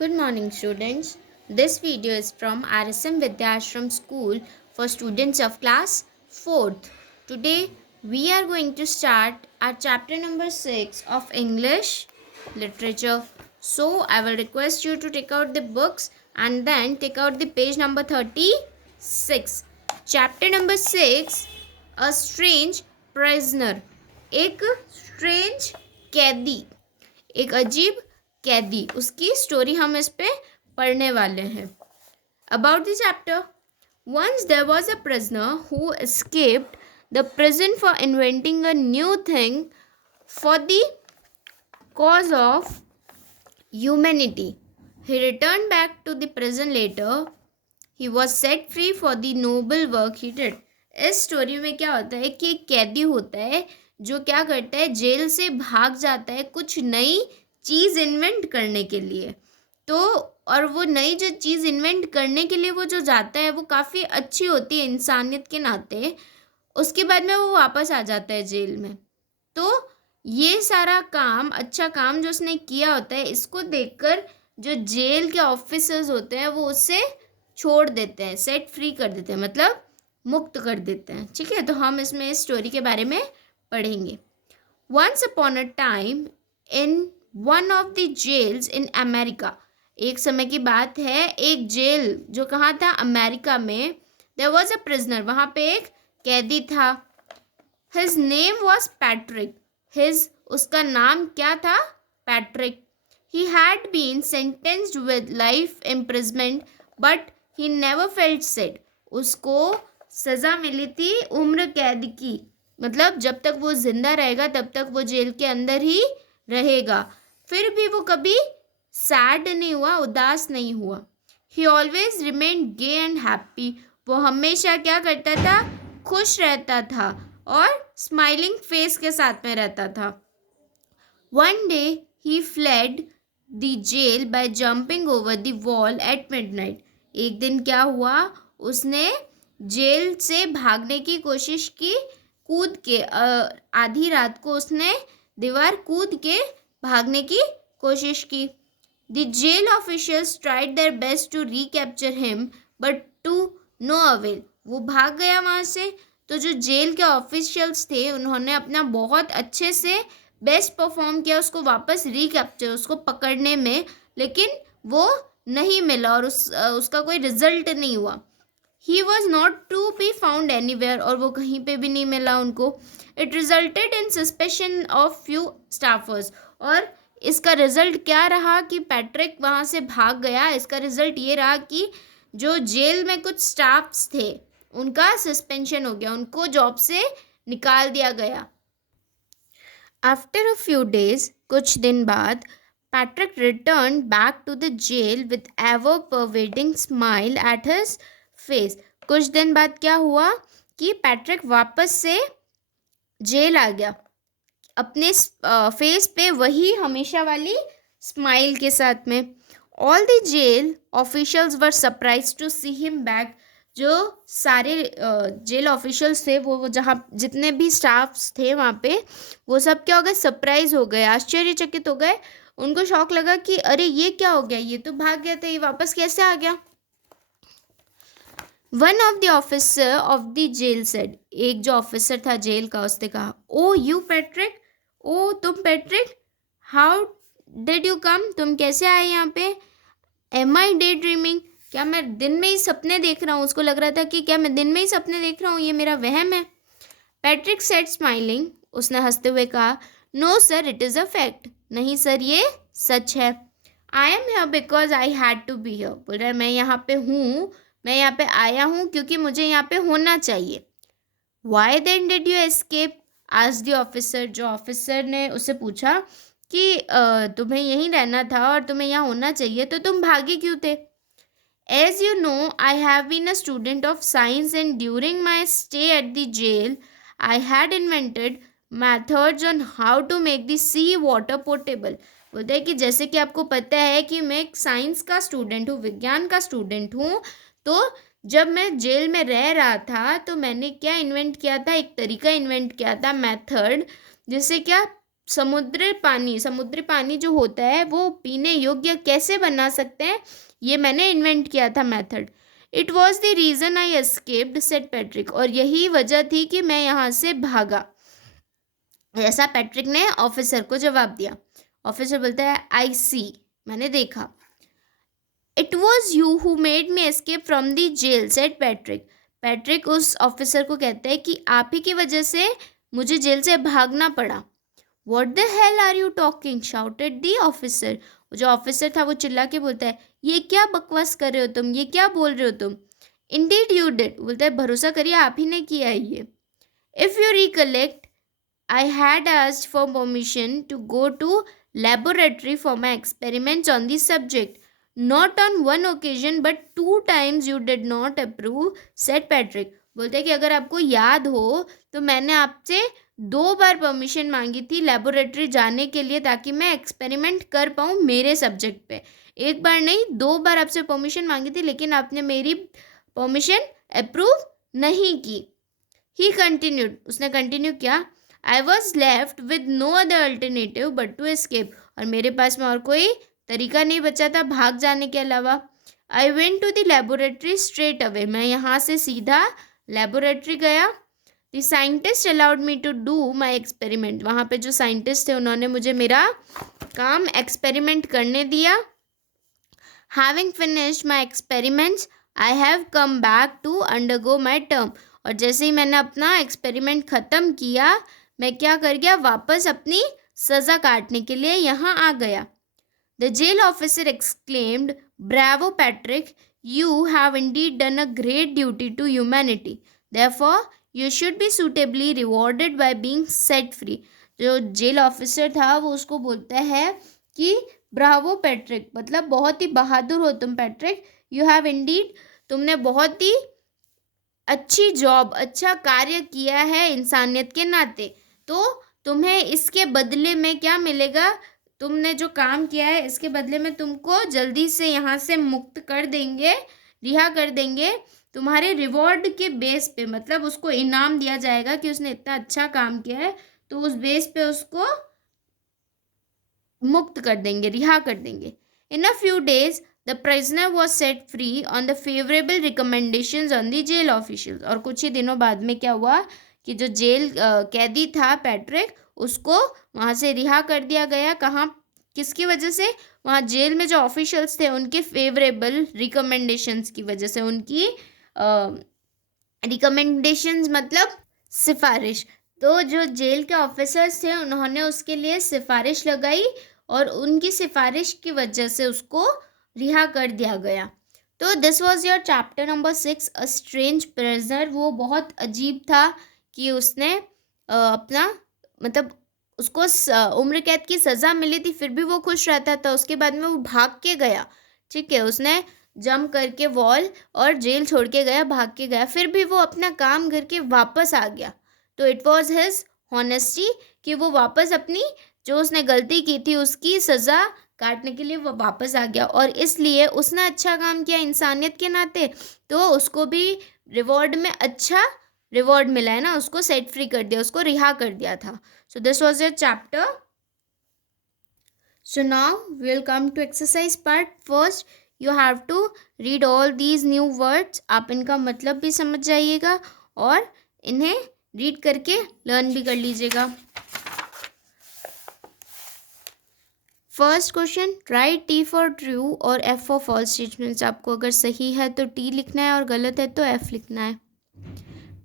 Good morning, students. This video is from RSM Vidyashram School for students of class 4th. Today, we are going to start our chapter number 6 of English literature. So, I will request you to take out the books and then take out the page number 36. Chapter number 6, A Strange Prisoner. एक strange कैदी, एक अजीब कैदी, उसकी story हम इस पे पढ़ने वाले हैं. About the chapter. Once there was a prisoner who escaped the prison for inventing a new thing for the cause of humanity. He returned back to the prison later. He was set free for the noble work he did. इस story में क्या होता है कि एक कैदी होता है जो क्या करता है, जेल से भाग जाता है कुछ नई चीज़ इन्वेंट करने के लिए. तो और वो नई जो चीज़ इन्वेंट करने के लिए वो जो जाता है वो काफ़ी अच्छी होती है इंसानियत के नाते. उसके बाद में वो वापस आ जाता है जेल में. तो ये सारा काम, अच्छा काम जो उसने किया होता है, इसको देखकर जो जेल के ऑफिसर्स होते हैं वो उसे छोड़ देते हैं, सेट फ्री कर देते हैं, मतलब मुक्त कर देते हैं. ठीक है, तो हम इसमें इस स्टोरी के बारे में पढ़ेंगे. Once upon a time in one of the jails in America. एक समय की बात है, एक जेल जो कहाँ था, अमेरिका में. देयर वाज अ प्रिजनर, वहाँ पे एक कैदी था. His name was Patrick. उसका नाम क्या था, Patrick. He had been sentenced with life imprisonment but he never felt sad. उसको सज़ा मिली थी उम्र कैद की, मतलब जब तक वो जिंदा रहेगा तब तक वो जेल के अंदर ही रहेगा. फिर भी वो कभी सैड नहीं हुआ, उदास नहीं हुआ. He always remained gay and happy. वो हमेशा क्या करता था, खुश रहता था और स्माइलिंग फेस के साथ में रहता था. One day he fled the jail by jumping over the wall at midnight. एक दिन क्या हुआ, उसने जेल से भागने की कोशिश की, कूद के आधी रात को उसने दीवार कूद के भागने की कोशिश की. The jail officials tried their best to recapture him but to no avail. वो भाग गया वहाँ से, तो जो जेल के ऑफिशियल्स थे उन्होंने अपना बहुत अच्छे से बेस्ट परफॉर्म किया उसको वापस रिकैप्चर, उसको पकड़ने में, लेकिन वो नहीं मिला और उसका कोई रिजल्ट नहीं हुआ. He was not to be found anywhere, और वो कहीं पे भी नहीं मिला उनको. It resulted in suspension of few staffers. और इसका रिजल्ट क्या रहा कि पैट्रिक वहाँ से भाग गया. इसका रिजल्ट ये रहा कि जो जेल में कुछ स्टाफ्स थे उनका सस्पेंशन हो गया, उनको जॉब से निकाल दिया गया. आफ्टर अ फ्यू डेज, कुछ दिन बाद, Patrick return back to the jail with ever pervading smile at his face. कुछ दिन बाद क्या हुआ कि पैट्रिक वापस से जेल आ गया, अपने फेस पे वही हमेशा वाली स्माइल के साथ में. All the jail officials were surprise to see him back. जो सारे जेल ऑफिशियल्स थे, वो जहाँ जितने भी स्टाफ्स थे वहाँ पे, वो सब क्या हो गए, सरप्राइज हो गए, आश्चर्यचकित हो गए. उनको शौक लगा कि अरे ये क्या हो गया, ये तो भाग गया था, ये वापस कैसे आ गया. One of the officer of the jail said. एक जो ऑफिसर था जेल का, उसने कहा, ओ यू पैट्रिक, ओ तुम Patrick, how did you come, तुम कैसे आए यहाँ पे. एम आई डे ड्रीमिंग, क्या मैं दिन में ही सपने देख रहा हूँ. उसको लग रहा था कि क्या मैं दिन में ही सपने देख रहा हूँ, ये मेरा वहम है. Patrick said smiling. उसने हंसते हुए कहा, no sir it is a fact. नहीं सर, ये सच है. I am here because I had to be here. बोल रहा है मैं यहाँ पे हूँ, मैं यहाँ पे आया हूँ क्योंकि मुझे यहाँ पे होना चाहिए. Why then did you escape, आज द ऑफिसर. जो ऑफिसर ने उससे पूछा कि तुम्हें यहीं रहना था और तुम्हें यहाँ होना चाहिए, तो तुम भागे क्यों थे. As you know I have been a student of science and during my stay at the jail I had invented methods on how to make the sea water portable. बोलते हैं कि जैसे कि आपको पता है कि मैं एक साइंस का स्टूडेंट हूँ, विज्ञान का स्टूडेंट हूँ, तो जब मैं जेल में रह रहा था तो मैंने क्या इन्वेंट किया था, एक तरीका इन्वेंट किया था, मेथड, जिससे क्या समुद्री पानी जो होता है वो पीने योग्य कैसे बना सकते हैं, ये मैंने इन्वेंट किया था method. It was the reason I escaped said Patrick, और यही वजह थी कि मैं यहाँ से भागा, ऐसा पैट्रिक ने ऑफिसर को जवाब दिया। ऑफिसर बोलता है आई सी, मैंने देखा। It was you who made me escape from the jail said Patrick. Patrick उस ऑफिसर को कहता है कि आप ही की वजह से मुझे जेल से भागना पड़ा। What the hell are you talking? shouted the officer. जो ऑफिसर था वो चिल्ला के बोलता है, ये क्या बकवास कर रहे हो तुम, ये क्या बोल रहे हो तुम। Indeed you did, बोलता है भरोसा करिए आप ही ने किया है ये। If you recollect, I had asked for permission to go to laboratory for my experiments on the subject. Not on one occasion but 2 times you did not approve, said Patrick. बोलते हैं कि अगर आपको याद हो तो मैंने आपसे 2 बार परमिशन मांगी थी लेबोरेटरी जाने के लिए ताकि मैं एक्सपेरिमेंट कर पाऊँ मेरे सब्जेक्ट पे। एक बार नहीं 2 बार आपसे परमिशन मांगी थी, लेकिन आपने मेरी परमिशन अप्रूव नहीं की। ही कंटिन्यूड, उसने कंटिन्यू किया, I was left with no other alternative but to escape, और मेरे पास में और कोई तरीका नहीं बचा था भाग जाने के अलावा। I went to the laboratory straight away, मैं यहाँ से सीधा लेबोरेटरी गया। The scientist allowed me to do my experiment, वहाँ पे जो साइंटिस्ट थे उन्होंने मुझे मेरा काम एक्सपेरिमेंट करने दिया। Having finished my experiments I have come back to undergo my term, और जैसे ही मैंने अपना एक्सपेरिमेंट ख़त्म किया मैं क्या कर गया, वापस अपनी सज़ा काटने के लिए यहाँ आ गया। The jail officer exclaimed, bravo Patrick, you have indeed done a great duty to humanity. Therefore, you should be suitably rewarded by being set free. जो जेल ऑफिसर था वो उसको बोलता है कि ब्रावो पैट्रिक, मतलब बहुत ही बहादुर हो तुम पैट्रिक। यू हैव इंडीड, तुमने बहुत ही अच्छी जॉब, अच्छा कार्य किया है इंसानियत के नाते, तो तुम्हें इसके बदले में क्या मिलेगा, तुमने जो काम किया है इसके बदले में तुमको जल्दी से यहाँ से मुक्त कर देंगे, रिहा कर देंगे तुम्हारे रिवॉर्ड के बेस पे, मतलब उसको इनाम दिया जाएगा कि उसने इतना अच्छा काम किया है, तो उस बेस पे उसको मुक्त कर देंगे, रिहा कर देंगे। In a few days the prisoner was set free on the favourable recommendations on the jail officials, और कुछ ही दिनों बाद में क्या हुआ कि जो जेल कैदी था पैट्रिक, उसको वहाँ से रिहा कर दिया गया। कहाँ, किसकी वजह से, वहाँ जेल में जो ऑफिशियल्स थे उनके फेवरेबल रिकमेंडेशंस की वजह से, उनकी रिकमेंडेशंस मतलब सिफारिश, तो जो जेल के ऑफिसर्स थे उन्होंने उसके लिए सिफारिश लगाई और उनकी सिफारिश की वजह से उसको रिहा कर दिया गया। तो this was your chapter number 6, a strange prisoner. वो बहुत अजीब था कि उसने अपना मतलब उसको उम्र कैद की सज़ा मिली थी फिर भी वो खुश रहता था, उसके बाद में वो भाग के गया, ठीक है, उसने जंप करके वॉल और जेल छोड़ के गया, भाग के गया, फिर भी वो अपना काम करके वापस आ गया। तो इट वॉज हिज हॉनेस्टी कि वो वापस अपनी जो उसने गलती की थी उसकी सज़ा काटने के लिए वो वापस आ गया, और इसलिए उसने अच्छा काम किया इंसानियत के नाते, तो उसको भी रिवॉर्ड में अच्छा रिवॉर्ड मिला है ना, उसको सेट फ्री कर दिया, उसको रिहा कर दिया था। So this was your chapter. So now we will come to exercise part first. You have to read all these new words, आप इनका मतलब भी समझ जाइएगा और इन्हें रीड करके लर्न भी कर लीजिएगा। First question, right T for true और एफ फॉर फॉल्स स्टेटमेंट्स। आपको अगर सही है तो टी लिखना है और गलत है तो एफ लिखना है।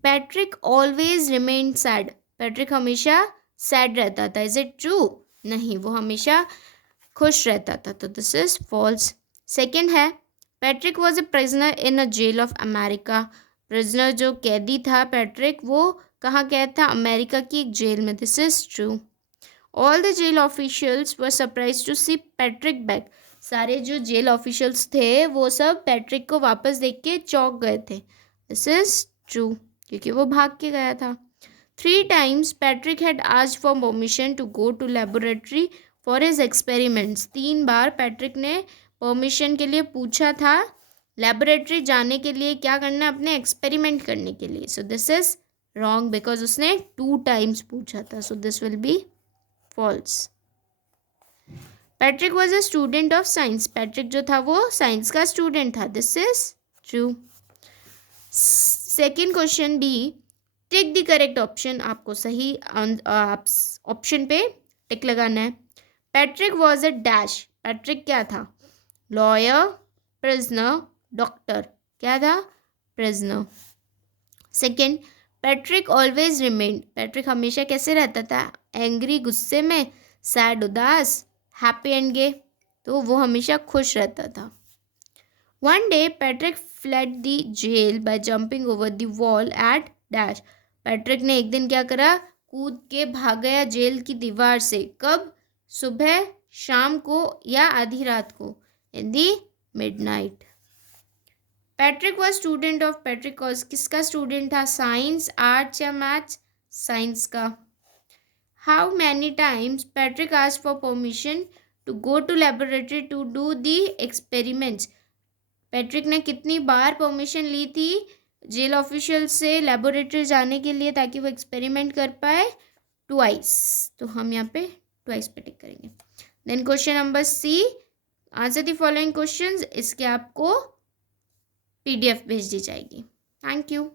Patrick always remained sad, Patrick हमेशा सैड रहता था, इज इट ट्रू? नहीं, वो हमेशा खुश रहता था, तो दिस इज फॉल्स। सेकेंड है, Patrick was a prisoner in a jail of America, prisoner जो कैदी था पैट्रिक वो कहाँ कैद था, अमेरिका की एक जेल में, this is true. All the jail officials were surprise to see Patrick back, सारे जो जेल ऑफिशियल्स थे वो सब पैट्रिक को वापस देख के चौंक गए थे, दिस इज ट्रू, क्योंकि वो भाग के गया था। 3 times Patrick had asked for permission to go to laboratory for his experiments, 3 बार पैट्रिक ने परमिशन के लिए पूछा था लेबोरेटरी जाने के लिए, क्या करना, अपने एक्सपेरिमेंट करने के लिए। So this is wrong because उसने 2 times पूछा था, so this will be false. Patrick was a student of science, Patrick जो था वो साइंस का स्टूडेंट था, this is true. Second question D, tick the correct option, आपको सही ऑप्शन पे टिक लगाना है। Patrick was a dash, Patrick क्या था? लॉयर, प्रिजनर, डॉक्टर, क्या था? Prisoner. Second, Patrick always remained, Patrick हमेशा कैसे रहता था? एंग्री, गुस्से में, सैड, उदास, हैप्पी एंड गे, तो वो हमेशा खुश रहता था। One day Patrick fled the jail by jumping over the wall at dash, Patrick ने एक दिन क्या करा? कूद के भाग गया जेल की दीवार से। कब? सुबह, शाम को या आधी रात को? In the midnight. Patrick was student of, Patrick कॉज किसका स्टूडेंट था? साइंस, आर्ट्स या मैथ्स? साइंस का। How many times Patrick asked for permission to go to laboratory to do the experiments, Patrick ने कितनी बार परमिशन ली थी जेल ऑफिशियल से laboratory जाने के लिए ताकि वो एक्सपेरिमेंट कर पाए? ट्वाइस, तो हम यहाँ पे ट्वाइस पे टिक करेंगे। Then question number C, answer the following questions, इसके आपको PDF भेज दी जाएगी। Thank you.